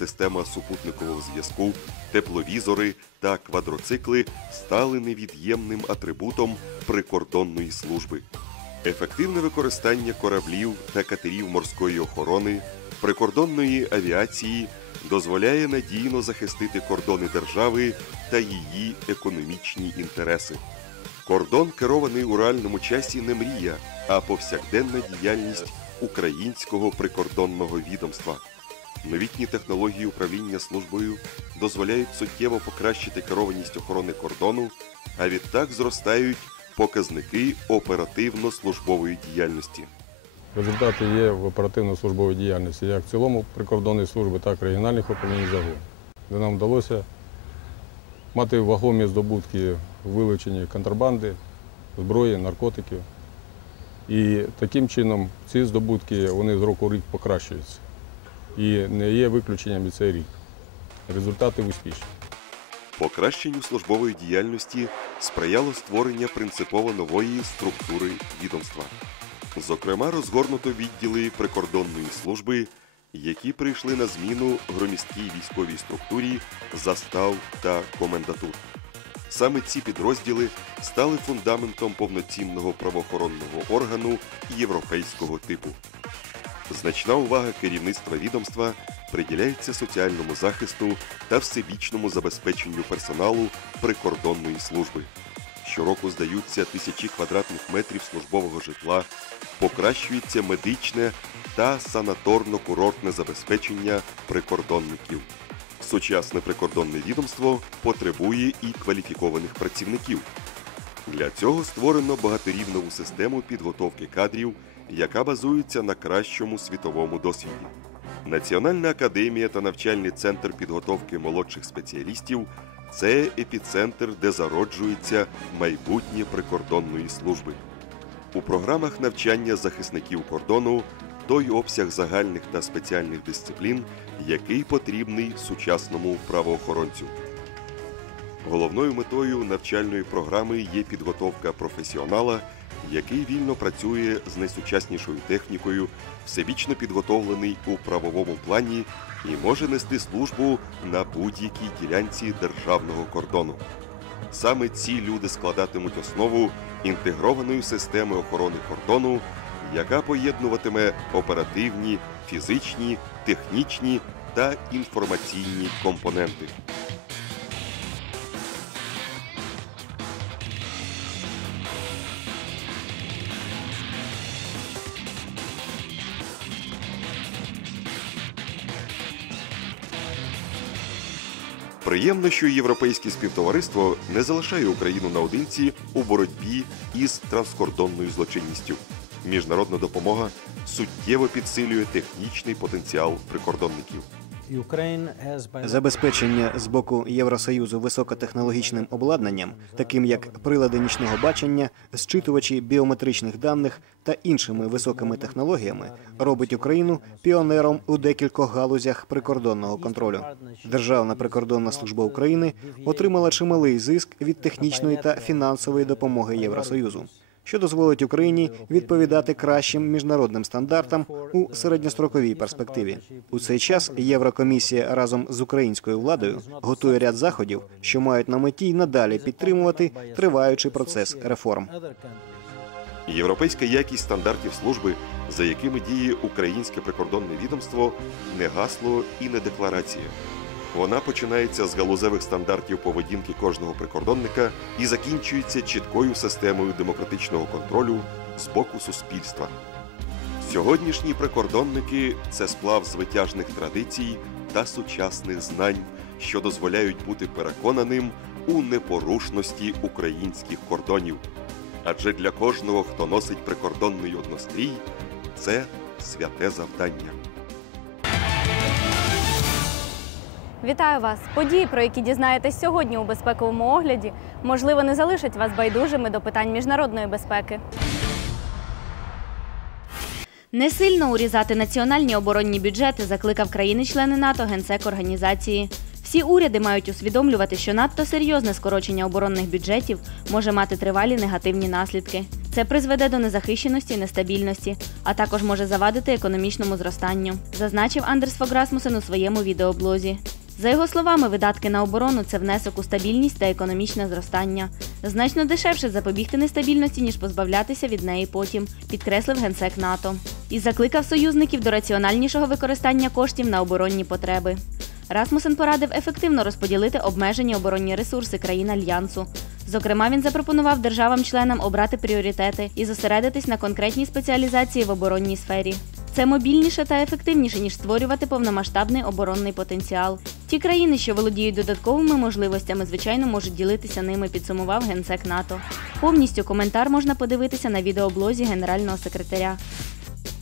система супутникового зв'язку, тепловізори та квадроцикли стали невід'ємним атрибутом прикордонної служби. Ефективне використання кораблів та катерів морської охорони, прикордонної авіації дозволяє надійно захистити кордони держави та її економічні інтереси. Кордон керований у реальному часі не мрія, а повсякденна діяльність українського прикордонного відомства. Новітні технології управління службою дозволяють суттєво покращити керованість охорони кордону, а відтак зростають показники оперативно-службової діяльності. Результати є в оперативно-службовій діяльності як в цілому прикордонної служби, так і регіональних управлінь загон, де нам вдалося мати вагомі здобутки в вилученні контрабанди, зброї, наркотиків. І таким чином ці здобутки вони з року в рік покращуються. І не є виключенням і цей рік. Результати успішні. Покращенню службової діяльності сприяло створення принципово нової структури відомства. Зокрема, розгорнуто відділи прикордонної служби, які прийшли на зміну громісткій військовій структурі застав та комендатур. Саме ці підрозділи стали фундаментом повноцінного правоохоронного органу європейського типу. Значна увага керівництва відомства приділяється соціальному захисту та всебічному забезпеченню персоналу прикордонної служби. Щороку здаються тисячі квадратних метрів службового житла, покращується медичне та санаторно-курортне забезпечення прикордонників. Сучасне прикордонне відомство потребує і кваліфікованих працівників. Для цього створено багаторівнову систему підготовки кадрів, яка базується на кращому світовому досвіді. Національна академія та навчальний центр підготовки молодших спеціалістів це епіцентр, де зароджується майбутнє прикордонної служби. У програмах навчання захисників кордону той обсяг загальних та спеціальних дисциплін, який потрібний сучасному правоохоронцю. Головною метою навчальної програми є підготовка професіонала, який вільно працює з найсучаснішою технікою, всебічно підготовлений у правовому плані і може нести службу на будь-якій ділянці державного кордону. Саме ці люди складатимуть основу інтегрованої системи охорони кордону, яка поєднуватиме оперативні, фізичні, технічні та інформаційні компоненти. Приємно, що європейське співтовариство не залишає Україну наодинці у боротьбі із транскордонною злочинністю. Міжнародна допомога суттєво підсилює технічний потенціал прикордонників. Забезпечення з боку Євросоюзу високотехнологічним обладнанням, таким як прилади нічного бачення, зчитувачі біометричних даних та іншими високими технологіями, робить Україну піонером у декількох галузях прикордонного контролю. Державна прикордонна служба України отримала чималий зиск від технічної та фінансової допомоги Євросоюзу. Що дозволить Україні відповідати кращим міжнародним стандартам у середньостроковій перспективі. У цей час Єврокомісія разом з українською владою готує ряд заходів, що мають на меті й надалі підтримувати триваючий процес реформ. Європейська якість стандартів служби, за якими діє українське прикордонне відомство, не гасло і не декларація. Вона починається з галузевих стандартів поведінки кожного прикордонника і закінчується чіткою системою демократичного контролю з боку суспільства. Сьогоднішні прикордонники це сплав звитяжних традицій та сучасних знань, що дозволяють бути переконаним у непорушності українських кордонів. Адже для кожного, хто носить прикордонний однострій, це святе завдання. Вітаю вас! Події, про які дізнаєтесь сьогодні у безпековому огляді, можливо, не залишать вас байдужими до питань міжнародної безпеки. Не сильно урізати національні оборонні бюджети закликав країни-члени НАТО генсек організації. Всі уряди мають усвідомлювати, що надто серйозне скорочення оборонних бюджетів може мати тривалі негативні наслідки. Це призведе до незахищеності і нестабільності, а також може завадити економічному зростанню, зазначив Андерс Фограсмусен у своєму відеоблозі. За його словами, видатки на оборону це внесок у стабільність та економічне зростання. Значно дешевше запобігти нестабільності, ніж позбавлятися від неї потім, підкреслив генсек НАТО. І закликав союзників до раціональнішого використання коштів на оборонні потреби. Расмусен порадив ефективно розподілити обмежені оборонні ресурси країн альянсу. Зокрема, він запропонував державам-членам обрати пріоритети і зосередитись на конкретній спеціалізації в оборонній сфері. Це мобільніше та ефективніше, ніж створювати повномасштабний оборонний потенціал. Ті країни, що володіють додатковими можливостями, звичайно, можуть ділитися ними, підсумував генсек НАТО. Повністю коментар можна подивитися на відеоблозі генерального секретаря.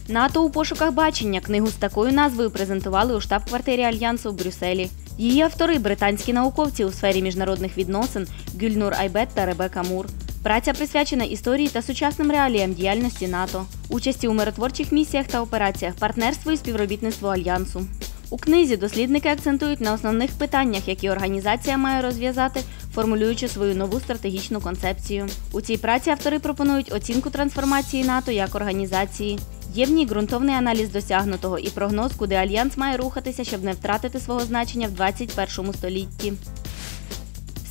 НАТО у пошуках бачення книгу з такою назвою презентували у штаб-квартирі Альянсу в Брюсселі. Її автори британські науковці у сфері міжнародних відносин Гюльнур Айбет та Ребека Мур. Праця присвячена історії та сучасним реаліям діяльності НАТО, участі у миротворчих місіях та операціях, партнерству і співробітництву альянсу. У книзі дослідники акцентують на основних питаннях, які організація має розв'язати, формулюючи свою нову стратегічну концепцію. У цій праці автори пропонують оцінку трансформації НАТО як організації. Є в ній ґрунтовний аналіз досягнутого і прогноз, куди альянс має рухатися, щоб не втратити свого значення в 21 столітті.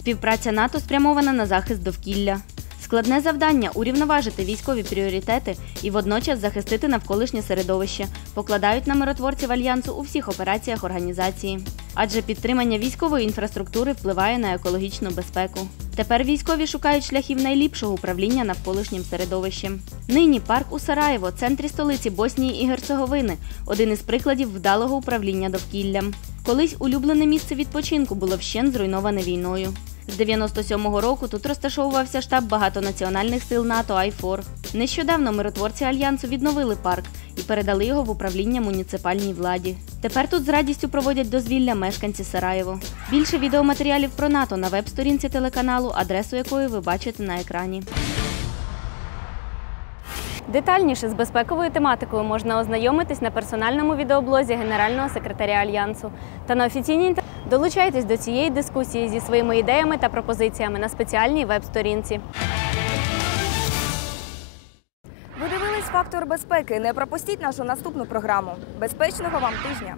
Співпраця НАТО спрямована на захист довкілля. Складне завдання урівноважити військові пріоритети і водночас захистити навколишнє середовище, покладають на миротворців альянсу у всіх операціях організації. Адже підтримання військової інфраструктури впливає на екологічну безпеку. Тепер військові шукають шляхів найліпшого управління навколишнім середовищем. Нині парк у Сараєво, центрі столиці Боснії і Герцеговини, один із прикладів вдалого управління довкіллям. Колись улюблене місце відпочинку було вщен зруйноване війною. З 97-го року тут розташовувався штаб багатонаціональних сил НАТО Айфор. Нещодавно миротворці альянсу відновили парк і передали його в управління муніципальній владі. Тепер тут з радістю проводять дозвілля мешканці Сараєво. Більше відеоматеріалів про НАТО на веб-сторінці телеканалу, адресу якої ви бачите на екрані. Детальніше з безпековою тематикою можна ознайомитись на персональному відеоблозі Генерального секретаря Альянсу та на офіційній. Долучайтесь до цієї дискусії зі своїми ідеями та пропозиціями на спеціальній веб-сторінці. Безпеки. Не пропустіть нашу наступну програму. Безпечного вам тижня!